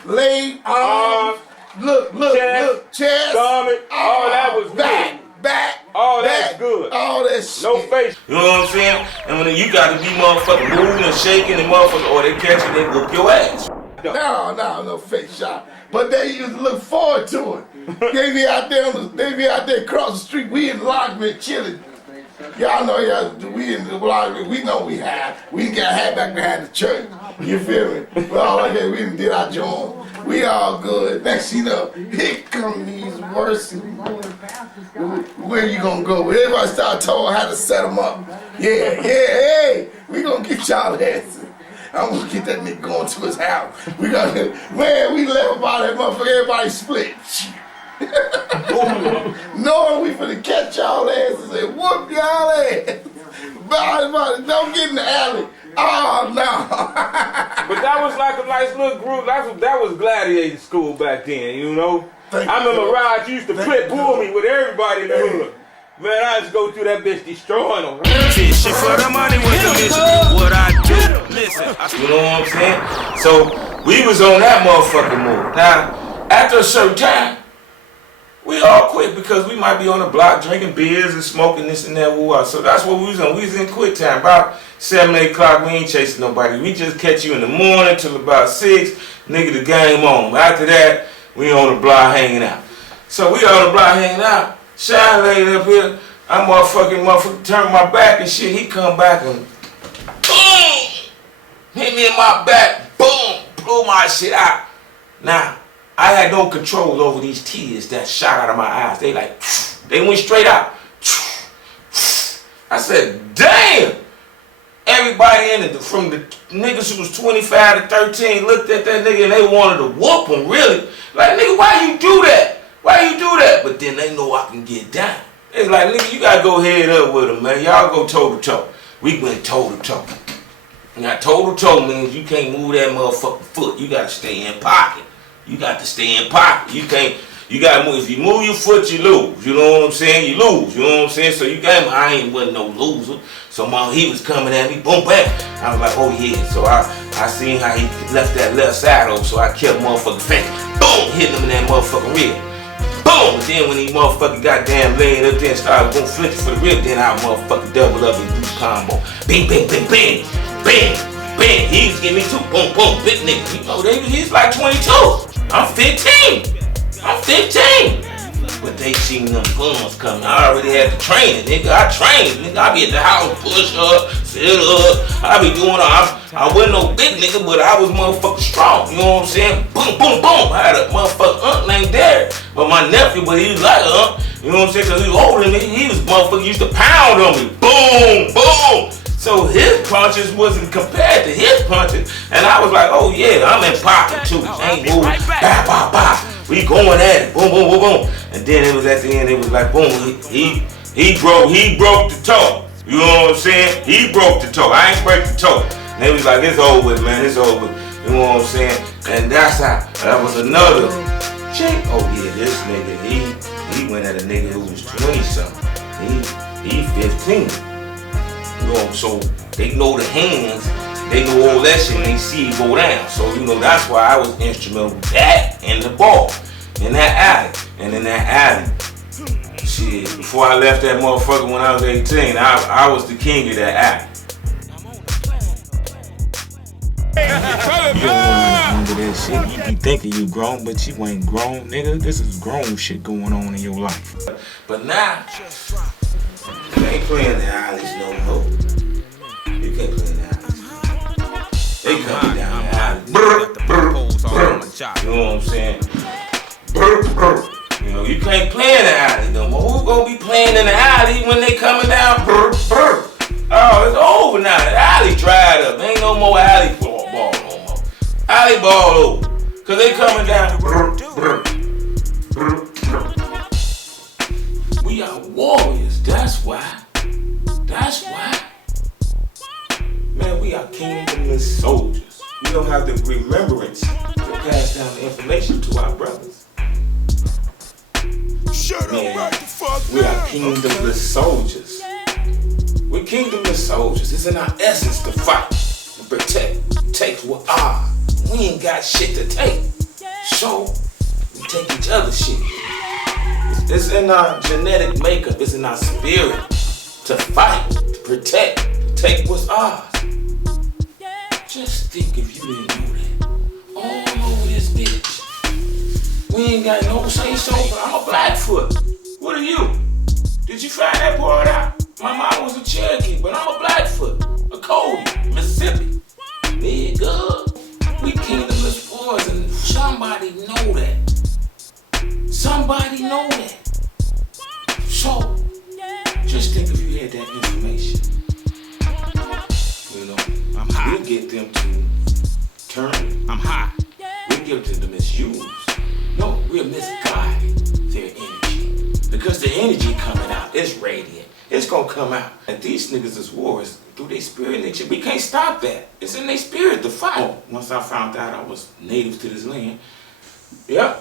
leg, arms, look, chest, stomach, all that was back. All that's good. All that shit. No face. You know what I'm saying? And when you gotta be motherfucking moving and shaking and motherfucking, or they catch you, they whoop your ass. No face shot. But they used to look forward to it. They be out there across the street. We in Lockman chilling. Y'all know we in the Lockman. We know we got had back behind the church. You feel me? But all like that, we did our job. We all good. Next you know, here come these worse. Where you gonna go? Everybody start talking how to set them up. Hey, we gonna get y'all asses. I'm gonna get that nigga going to his house. We left about that motherfucker, everybody split. Knowing we finna catch y'all asses and whoop y'all ass. Don't get in the alley. Oh no. But that was like a nice little group. That was gladiator school back then, you know? I remember Raj used to pull me with everybody in the hood. Man, I used to go through that bitch destroying them. shit for the money with the mission. What I do, listen. You know what I'm saying? So we was on that motherfucking move. Now, after a certain time, we all quit because we might be on the block drinking beers and smoking this and that. So that's what we was on. We was in quit time. About 7, 8 o'clock, we ain't chasing nobody. We just catch you in the morning till about 6. Nigga, the game on. After that, we on the block hanging out. So we on the block hanging out. Shine laid up here. I motherfucking turn my back and shit. He come back and boom! Hit me in my back. Boom! Blew my shit out. Now, I had no control over these tears that shot out of my eyes. They went straight out. I said, damn! Everybody in it, from the niggas who was 25 to 13, looked at that nigga and they wanted to whoop him, really. Like, nigga, why you do that? Why you do that? But then they know I can get down. It's like, nigga, you gotta go head up with him, man. Y'all go toe to toe. We went toe to toe. Now, toe to toe means you can't move that motherfucking foot. You gotta stay in pocket. You got to stay in pocket. You gotta move. If you move your foot, you lose. You know what I'm saying? You lose. You know what I'm saying? So I wasn't no loser. So he was coming at me, boom, bam. I was like, oh yeah. So I seen how he left that left side open, so I kept motherfucking faking. Boom, hitting him in that motherfucking rib. Boom! And then when he motherfucking goddamn laid up there and started going flinching for the rib, then I motherfucking double up and do combo. Bing, bing, bing, bing, bing, bing. He was giving me 2, boom, boom, big nigga. You know, he's like 22. I'm 15. But they seen them guns coming. I already had the training, nigga. I trained, nigga. I be at the house, push up, sit up. I be doing I wasn't no big nigga, but I was motherfucking strong. You know what I'm saying? Boom, boom, boom. I had a motherfucking named Derek. But my nephew, but he was like You know what I'm saying? Cause he was older than me. He was motherfucker used to pound on me. Boom, boom. So his punches wasn't compared to his punches. And I was like, oh yeah, I'm in pocket too. Ain't moving. Bah, bah, bah. We going at it. Boom, boom, boom, boom. And then it was at the end, it was like, boom, he broke the toe. You know what I'm saying? He broke the toe. I ain't break the toe. And they was like, it's over with, man. It's over with. You know what I'm saying? And that's how, that was another chick. Oh yeah, this nigga, he went at a nigga who was 20-something. He 15. You know, so they know the hands, they know all that shit, and they see it go down. So, you know, that's why I was instrumental with that and the ball in that alley. And in that alley, shit, before I left that motherfucker when I was 18, I was the king of that alley. You don't want to under that shit. You be thinking you grown, but you ain't grown, nigga. This is grown shit going on in your life. But now, you ain't playing the alleys no more. You can't play in the alleys. They coming down the alley. Brr, brr, brr. You know what I'm saying? Brr, brr. You know, you can't play in the alley no more. Who's gonna be playing in the alley when they coming down? Brr, brr. Oh, it's over now. The alley dried up. There ain't no more alley ball no more. Alley ball over. Cause they coming down. Brr, brr, brr, brr. We are warriors. That's why. That's why. Man, we are kingdomless soldiers. We don't have the remembrance to pass down the information to our brothers. Shut up right the fuck we are kingdomless soldiers. We're kingdomless soldiers. It's in our essence to fight, to protect, take what ours. We ain't got shit to take. So, we take each other's shit. It's in our genetic makeup. It's in our spirit to fight, to protect, to take what's ours. Just think if you didn't know that. All over this bitch. We ain't got no say so, but I'm a Blackfoot. What are you? Did you find that part out? My mom was a Cherokee, but I'm a Blackfoot, a Cody, Mississippi. Nigga, we kingdomless boys, and somebody know that. Somebody know that. So, just think if you had that information. You know, I'm hot. We'll get them to turn. I'm hot. We'll give them to misuse. No, we'll misguide their energy. Because the energy coming out is radiant. It's gonna come out. And these niggas is warriors through their spirit nature. We can't stop that. It's in their spirit to fight. Oh, once I found out I was native to this land, yeah.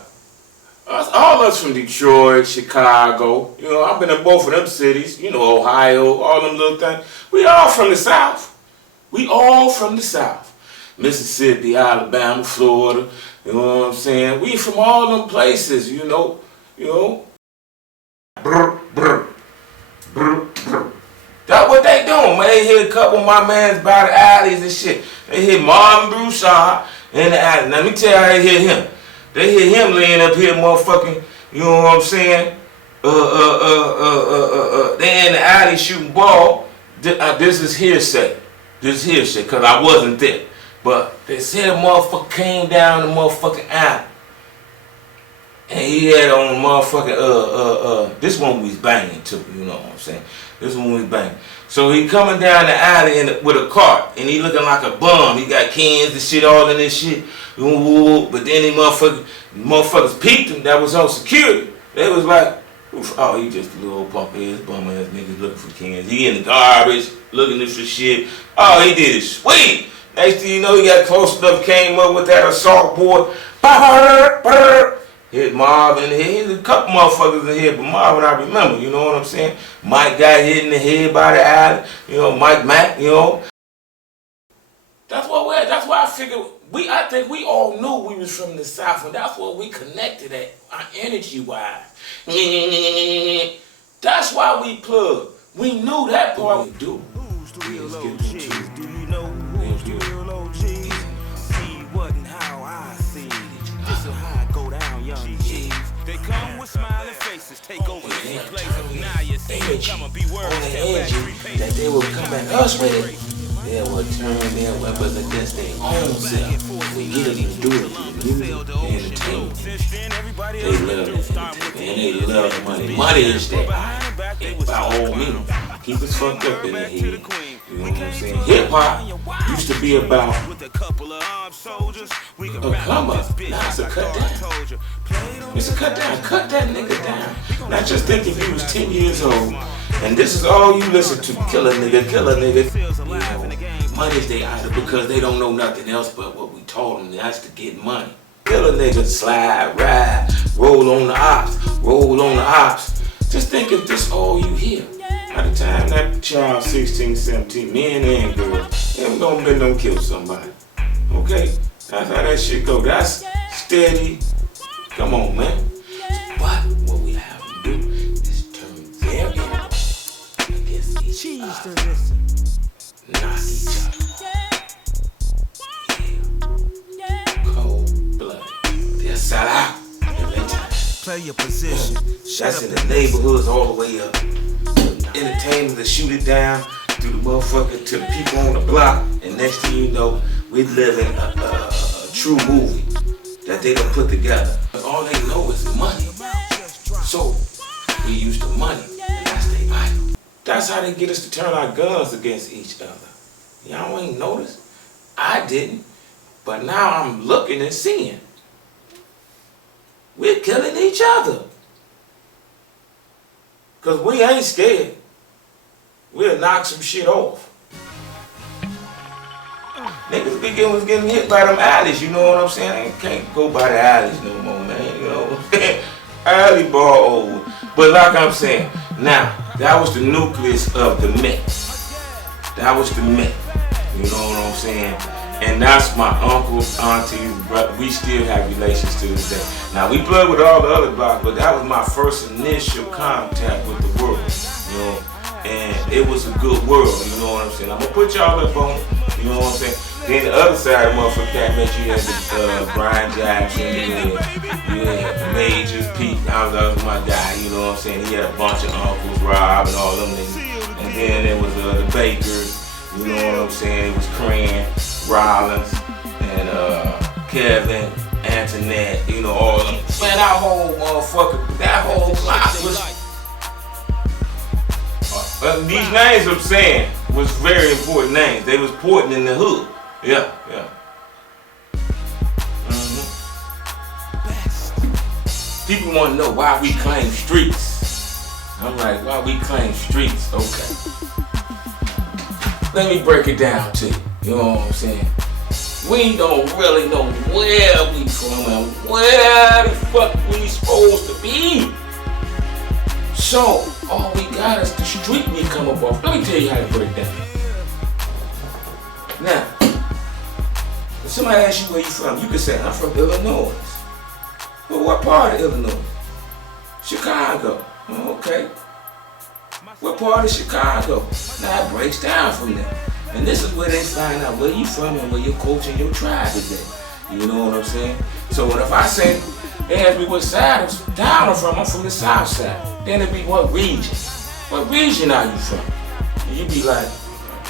All us from Detroit, Chicago, you know, I've been in both of them cities, you know, Ohio, all them little things. We all from the South. We all from the South. Mississippi, Alabama, Florida, you know what I'm saying? We from all them places, you know. Brr, brr, brr, brr. That's what they doing, man. They hit a couple of my mans by the alleys and shit. They hit Marvin Broussard in the alley. Now, let me tell you how they hit him. They hit him laying up here, motherfucking, you know what I'm saying? They in the alley shooting ball. This is hearsay. This is hearsay, because I wasn't there. But they said a motherfucker came down the motherfucking alley. And he had on motherfucking, this one we was banging too, you know what I'm saying? This one we was banging. So he coming down the alley with a cart, and he looking like a bum. He got cans and shit all in this shit. But then he motherfuckers peeped him that was on security. They was like, oh, he just a little punk ass, bum ass nigga looking for cans. He in the garbage, looking for shit. Oh, he did it sweet. Next thing you know, he got close enough, came up with that assault board. Hit Marvin in the head. Hit a couple motherfuckers in the head, but Marvin I remember, you know what I'm saying? Mike got hit in the head by the alley, you know, Mike Mack, you know. That's why I figured, I think we all knew we was from the South, and that's where we connected at, our energy-wise. That's why we plugged. We knew that part we do. Who's the real OGs? Do you know who's the real OGs? See what and how I see it. This is how I go down, young G's. They come with smiling faces, take over this place. Now you see it come and be words. On the energy that they will come at us with it, they will turn their weapons against their own self. We get it, even do it. music, the entertainment. They love it, and they love money. Money is that. By all means, keep us fucked up in the head. You know what I'm saying? Hip hop used to be about a come up. Now it's a cut down. It's a cut down. Cut that nigga down. Not just think if he was 10 years old and this is all you listen to. Kill a nigga, kill a nigga. You know, money's their idol because they don't know nothing else but what we taught them. That's to get money. Kill a nigga, slide, ride, roll on the ops, roll on the ops. Just think if this all you hear. By the time that child 16, 17, men and girls, they gonna bend them kill somebody. Okay? That's how that shit go. That's steady. Come on, man. But what we have to do is turn their ego against each other. Knock each other off. Yeah. Cold blood. They'll sell out every time. Play your position. That's in the neighborhoods all the way up. Entertainers that shoot it down through the motherfucker to the people on the block, and next thing you know, we live in a true movie that they done put together. But all they know is money. So we use the money, and that's their idol. That's how they get us to turn our guns against each other. Y'all ain't noticed? I didn't, but now I'm looking and seeing. We're killing each other. Cause we ain't scared. We'll knock some shit off. Niggas was getting hit by them alleys, you know what I'm saying? They can't go by the alleys no more, man, you know what I'm saying? Alley ball over. But like I'm saying, now, that was the nucleus of the myth. That was the myth, you know what I'm saying? And that's my uncles, aunties, brother. We still have relations to this day. Now, we played with all the other blocks, but that was my first initial contact with the world, you know? And it was a good world, you know what I'm saying? I'm gonna put y'all up on it, you know what I'm saying? Then the other side of the motherfucker cat, man, you had the Brian Jackson, you had Majors, Pete, that was my guy, you know what I'm saying? He had a bunch of uncles, Rob, and all them niggas. And then there was the Bakers, you know what I'm saying? It was Cran, Rollins, and Kevin, Antoinette, you know, all of them. Man, that whole motherfucker, that whole block was... these names I'm saying was very important names. They was important in the hood. Yeah. People want to know why we claim streets. I'm like, why we claim streets? Okay. Let me break it down to you. You know what I'm saying? We don't really know where we from and where the fuck we supposed to be. So, all we got is the street we come up off. Let me tell you how to break down. Now, if somebody asks you where you from, you can say, I'm from Illinois. Well, what part of Illinois? Chicago. Oh, okay. What part of Chicago? Now it breaks down from there. And this is where they find out where you from and where your culture and your tribe is at. You know what I'm saying? So if I say, they ask me what side of town I'm from the south side. Then it'd be what region? What region are you from? And you'd be like,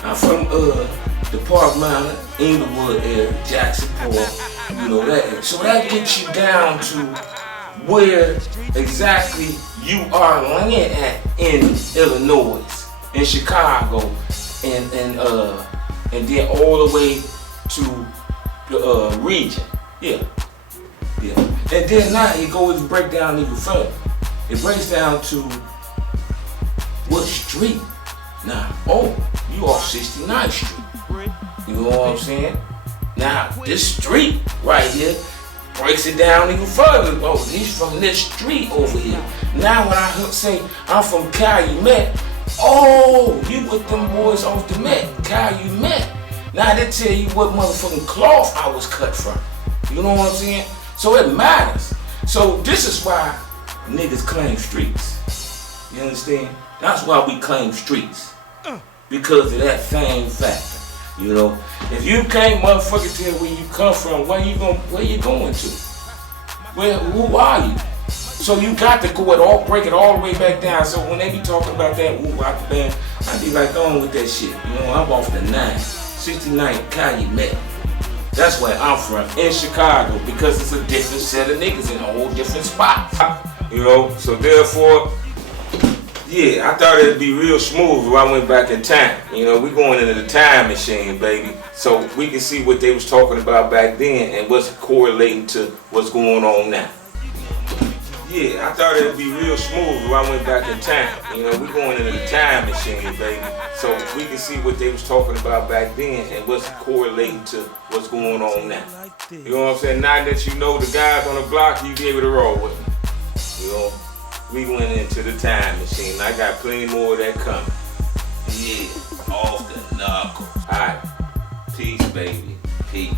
I'm from the Park Mountain, Inglewood area, Jackson Park, you know that area. So that gets you down to where exactly you are laying at in Illinois, in Chicago, and then all the way to the region. Yeah. And then now it goes break down even further. It breaks down to what street. Now, you off 69th Street. You know what I'm saying? Now, this street right here breaks it down even further. Oh, he's from this street over here. Now when I say I'm from Calumet, you with them boys off the Met, Calumet. Now they tell you what motherfucking cloth I was cut from. You know what I'm saying? So it matters. So this is why niggas claim streets. You understand? That's why we claim streets. Because of that same factor. You know, if you can't motherfucker tell where you come from, where you going to? Who are you? So you got to break it all the way back down. So when they be talking about that woo-wop band, I be like, on with that shit. You know, I'm off the 69th Calumet. That's where I'm from, in Chicago, because it's a different set of niggas in a whole different spot. You know, so therefore, yeah, I thought it'd be real smooth if I went back in time. You know, we going into the time machine, baby. So we can see what they was talking about back then and what's correlating to what's going on now. Yeah, I thought it'd be real smooth if I went back in time. You know, we going into the time machine, baby. So we can see what they was talking about back then and what's correlating to what's going on now. You know what I'm saying? Now that you know the guys on the block, you be able to roll with them. You know, we went into the time machine. I got plenty more of that coming. Yeah, off the knuckle. All right, peace, baby, peace.